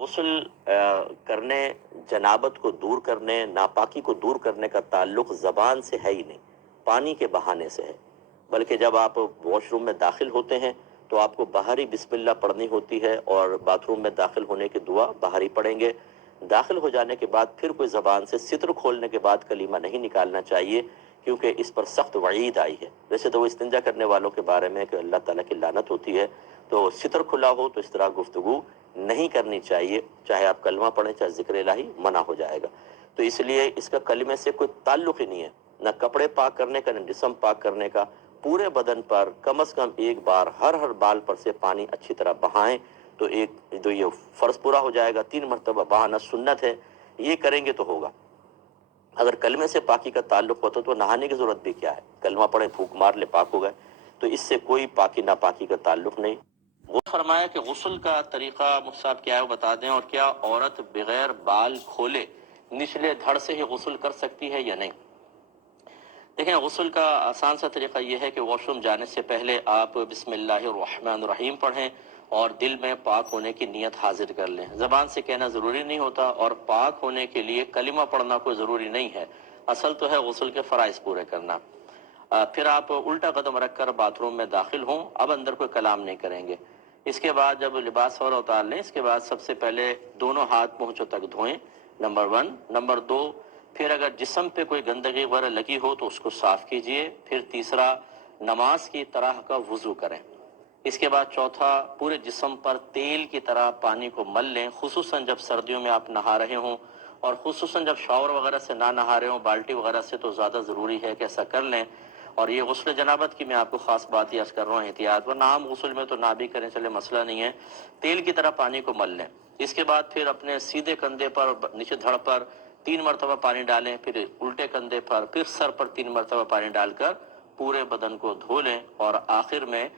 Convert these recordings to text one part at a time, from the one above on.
غسل کرنے، جنابت کو دور کرنے، ناپاکی کو دور کرنے کا تعلق زبان سے ہے ہی نہیں، پانی کے بہانے سے ہے۔ بلکہ جب آپ واش روم میں داخل ہوتے ہیں تو آپ کو باہر ہی بسم اللہ پڑھنی ہوتی ہے، اور باتھ روم میں داخل ہونے کی دعا باہر ہی پڑھیں گے۔ داخل ہو جانے کے بعد پھر کوئی زبان سے ستر کھولنے کے بعد کلمہ نہیں نکالنا چاہیے، کیونکہ اس پر سخت وعید آئی ہے۔ ویسے تو وہ استنجا کرنے والوں کے بارے میں کہ اللہ تعالیٰ کی لعنت ہوتی ہے، تو ستر کھلا ہو تو اس طرح گفتگو نہیں کرنی چاہیے، چاہے آپ کلمہ پڑھیں چاہے ذکر الہی، منع ہو جائے گا۔ تو اس لیے اس کا کلمے سے کوئی تعلق ہی نہیں ہے، نہ کپڑے پاک کرنے کا نہ جسم پاک کرنے کا۔ پورے بدن پر کم از کم ایک بار ہر بال پر سے پانی اچھی طرح بہائیں، تو یہ فرض پورا ہو جائے گا۔ 3 مرتبہ بہانا سنت ہے، یہ کریں گے تو ہوگا۔ اگر کلمے سے پاکی کا تعلق ہوتا تو نہانے کی ضرورت بھی کیا ہے، کلمہ پڑھیں پھونک مار لے پاک ہو گئے۔ تو اس سے کوئی پاکی ناپاکی کا تعلق نہیں۔ وہ فرمایا کہ غسل کا طریقہ مجھ سے آپ کیا ہے وہ بتا دیں، اور کیا عورت بغیر بال کھولے نچلے دھڑ سے ہی غسل کر سکتی ہے یا نہیں؟ دیکھیں، غسل کا آسان سا طریقہ یہ ہے کہ واش روم جانے سے پہلے آپ بسم اللہ الرحمن الرحیم پڑھیں اور دل میں پاک ہونے کی نیت حاضر کر لیں۔ زبان سے کہنا ضروری نہیں ہوتا، اور پاک ہونے کے لیے کلمہ پڑھنا کوئی ضروری نہیں ہے، اصل تو ہے غسل کے فرائض پورے کرنا۔ پھر آپ الٹا قدم رکھ کر باتھ روم میں داخل ہوں، اب اندر کوئی کلام نہیں کریں گے۔ اس کے بعد جب لباس وغیرہ اتار لیں، اس کے بعد سب سے پہلے دونوں ہاتھ پہنچوں تک دھوئیں، نمبر 1۔ نمبر 2، پھر اگر جسم پہ کوئی گندگی وغیرہ لگی ہو تو اس کو صاف کیجئے۔ پھر تیسرا، نماز کی طرح کا وضو کریں۔ اس کے بعد چوتھا، پورے جسم پر تیل کی طرح پانی کو مل لیں، خصوصاً جب سردیوں میں آپ نہا رہے ہوں، اور خصوصاً جب شاور وغیرہ سے نہ نہا رہے ہوں، بالٹی وغیرہ سے، تو زیادہ ضروری ہے کہ ایسا کر لیں۔ اور یہ غسل جنابت کی میں آپ کو خاص بات یہ عرض کر رہا ہوں، احتیاط، ورنہ عام غسل میں تو نہ بھی کریں چلے، مسئلہ نہیں ہے، تیل کی طرح پانی کو مل لیں۔ اس کے بعد پھر اپنے سیدھے کندھے پر، نیچے دھڑ پر 3 مرتبہ پانی ڈالیں، پھر الٹے کندھے پر، پھر سر پر 3 مرتبہ پانی ڈال کر پورے بدن کو دھو لیں، اور آخر میں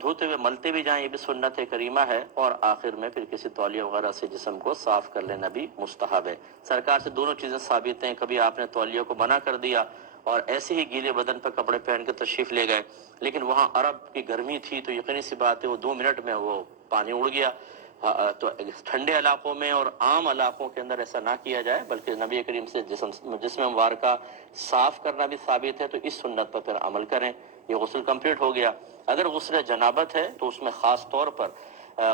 دھوتے ہوئے ملتے بھی جائیں، یہ بھی سنت کریمہ ہے، اور آخر میں پھر کسی تولیہ وغیرہ سے جسم کو صاف کر لینا بھی مستحب ہے۔ سرکار سے دونوں چیزیں ثابت ہیں، کبھی آپ نے تولیہ کو منع کر دیا اور ایسے ہی گیلے بدن پر کپڑے پہن کے تشریف لے گئے، لیکن وہاں عرب کی گرمی تھی تو یقینی سی بات ہے وہ 2 منٹ میں وہ پانی اڑ گیا۔ تو ٹھنڈے علاقوں میں اور عام علاقوں کے اندر ایسا نہ کیا جائے، بلکہ نبی کریم سے جسم مبارکہ صاف کرنا بھی ثابت ہے، تو اس سنت پر پھر عمل کریں۔ یہ غسل کمپلیٹ ہو گیا۔ اگر غسل جنابت ہے تو اس میں خاص طور پر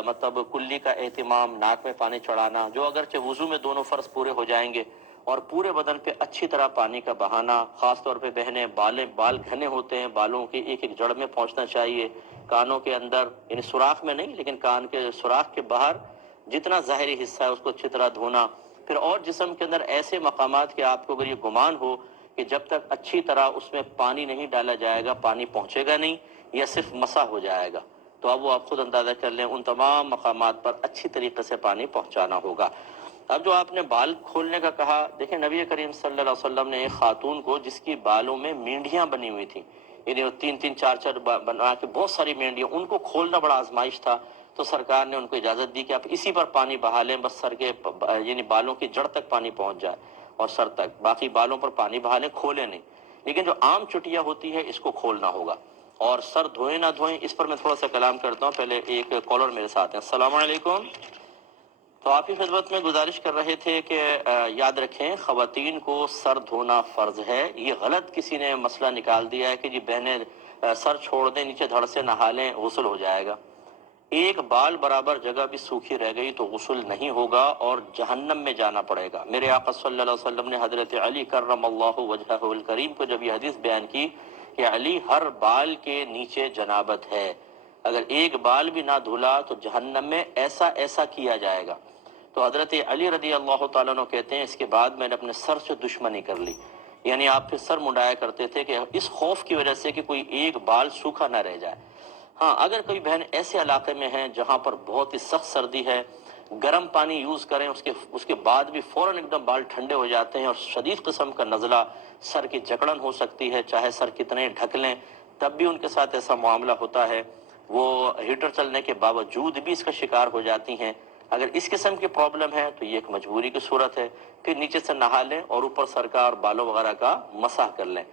مطلب کلی کا اہتمام، ناک میں پانی چڑھانا، جو اگرچہ وضو میں دونوں فرض پورے ہو جائیں گے، اور پورے بدن پہ اچھی طرح پانی کا بہانا، خاص طور پہ بہنیں، بال گھنے ہوتے ہیں، بالوں کی ایک ایک جڑ میں پہنچنا چاہیے، کانوں کے اندر، یعنی سوراخ میں نہیں لیکن کان کے سوراخ کے باہر جتنا ظاہری حصہ ہے اس کو اچھی طرح دھونا۔ پھر اور جسم کے اندر ایسے مقامات کہ آپ کو اگر یہ گمان ہو کہ جب تک اچھی طرح اس میں پانی نہیں ڈالا جائے گا پانی پہنچے گا نہیں، یا صرف مسح ہو جائے گا، تو اب وہ آپ خود اندازہ کر لیں، ان تمام مقامات پر اچھی طریقے سے پانی پہنچانا ہوگا۔ اب جو آپ نے بال کھولنے کا کہا، دیکھیں نبی کریم صلی اللہ علیہ وسلم نے ایک خاتون کو جس کی بالوں میں مینڈیاں بنی ہوئی تھیں، یعنی 3 3 4 4 بنا کے بہت ساری مینڈیاں، ان کو کھولنا بڑا آزمائش تھا، تو سرکار نے ان کو اجازت دی کہ آپ اسی پر پانی بہا لیں، بس سر کے یعنی بالوں کی جڑ تک پانی پہنچ جائے اور سر تک، باقی بالوں پر پانی بہا لیں، کھولیں نہیں۔ لیکن جو عام چٹیا ہوتی ہے اس کو کھولنا ہوگا، اور سر دھوئیں نہ دھوئیں اس پر میں تھوڑا سا کلام کرتا ہوں۔ پہلے ایک کالر میرے ساتھ ہیں۔ السلام علیکم۔ تو آپ کی خدمت میں گزارش کر رہے تھے کہ یاد رکھیں خواتین کو سر دھونا فرض ہے۔ یہ غلط کسی نے مسئلہ نکال دیا ہے کہ جی بہنیں سر چھوڑ دیں، نیچے دھڑ سے نہا لیں، غسل ہو جائے گا۔ ایک بال برابر جگہ بھی سوکھی رہ گئی تو غسل نہیں ہوگا اور جہنم میں جانا پڑے گا۔ میرے آقا صلی اللہ علیہ وسلم نے حضرت علی کرم اللہ وجہہ الکریم کو جب یہ حدیث بیان کی کہ علی، ہر بال کے نیچے جنابت ہے، اگر ایک بال بھی نہ دھلا تو جہنم میں ایسا ایسا کیا جائے گا۔ تو حضرت علی رضی اللہ تعالیٰ عنہ کہتے ہیں اس کے بعد میں نے اپنے سر سے دشمنی کر لی، یعنی آپ پھر سر منڈایا کرتے تھے کہ اس خوف کی وجہ سے کہ کوئی ایک بال سوکھا نہ رہ جائے۔ ہاں، اگر کوئی بہن ایسے علاقے میں ہیں جہاں پر بہت ہی سخت سردی ہے، گرم پانی یوز کریں، اس کے بعد بھی فوراً ایک دم بال ٹھنڈے ہو جاتے ہیں اور شدید قسم کا نزلہ، سر کی جکڑن ہو سکتی ہے، چاہے سر کتنے ڈھک لیں تب بھی ان کے ساتھ ایسا معاملہ ہوتا ہے، وہ ہیٹر چلنے کے باوجود بھی اس کا شکار ہو جاتی ہیں۔ اگر اس قسم کی پرابلم ہے تو یہ ایک مجبوری کی صورت ہے، پھر نیچے سے نہا لیں اور اوپر سر کا اور بالوں وغیرہ کا مسح کر لیں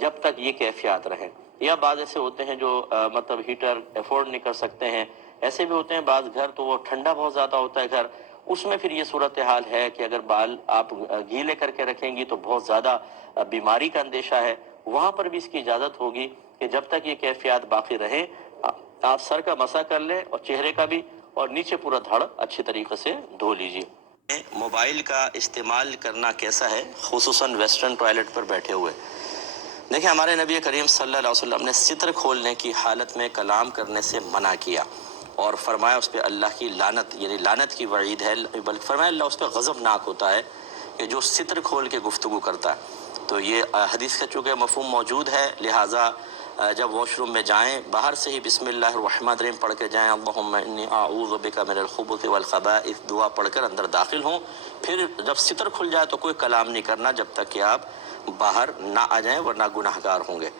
جب تک یہ کیفیات رہیں۔ یا بعض ایسے ہوتے ہیں جو مطلب ہیٹر افورڈ نہیں کر سکتے ہیں، ایسے بھی ہوتے ہیں بعض گھر تو وہ ٹھنڈا بہت زیادہ ہوتا ہے گھر، اس میں پھر یہ صورتحال ہے کہ اگر بال آپ گیلے کر کے رکھیں گی تو بہت زیادہ بیماری کا اندیشہ ہے، وہاں پر بھی اس کی اجازت ہوگی کہ جب تک یہ کیفیات باقی رہیں آپ سر کا مسح کر لیں اور چہرے کا بھی، اور نیچے پورا دھڑ اچھی طریقے سے دھو لیجیے۔ موبائل کا استعمال کرنا کیسا ہے، خصوصاً ویسٹرن ٹوائلٹ پر بیٹھے ہوئے؟ دیکھیں، ہمارے نبی کریم صلی اللہ علیہ وسلم نے ستر کھولنے کی حالت میں کلام کرنے سے منع کیا اور فرمایا اس پہ اللہ کی لعنت، یعنی لعنت کی وعید ہے، بلکہ فرمایا اللہ اس پہ غضبناک ہوتا ہے کہ جو ستر کھول کے گفتگو کرتا ہے۔ تو یہ حدیث کا چونکہ مفہوم موجود ہے، لہٰذا جب واش روم میں جائیں باہر سے ہی بسم اللہ الرحمن الرحیم پڑھ کے جائیں، اللہم انی اعوذ بک من الخبث والخبائث دعا پڑھ کر اندر داخل ہوں۔ پھر جب ستر کھل جائے تو کوئی کلام نہیں کرنا جب تک کہ آپ باہر نہ آ جائیں، ورنہ گناہگار ہوں گے۔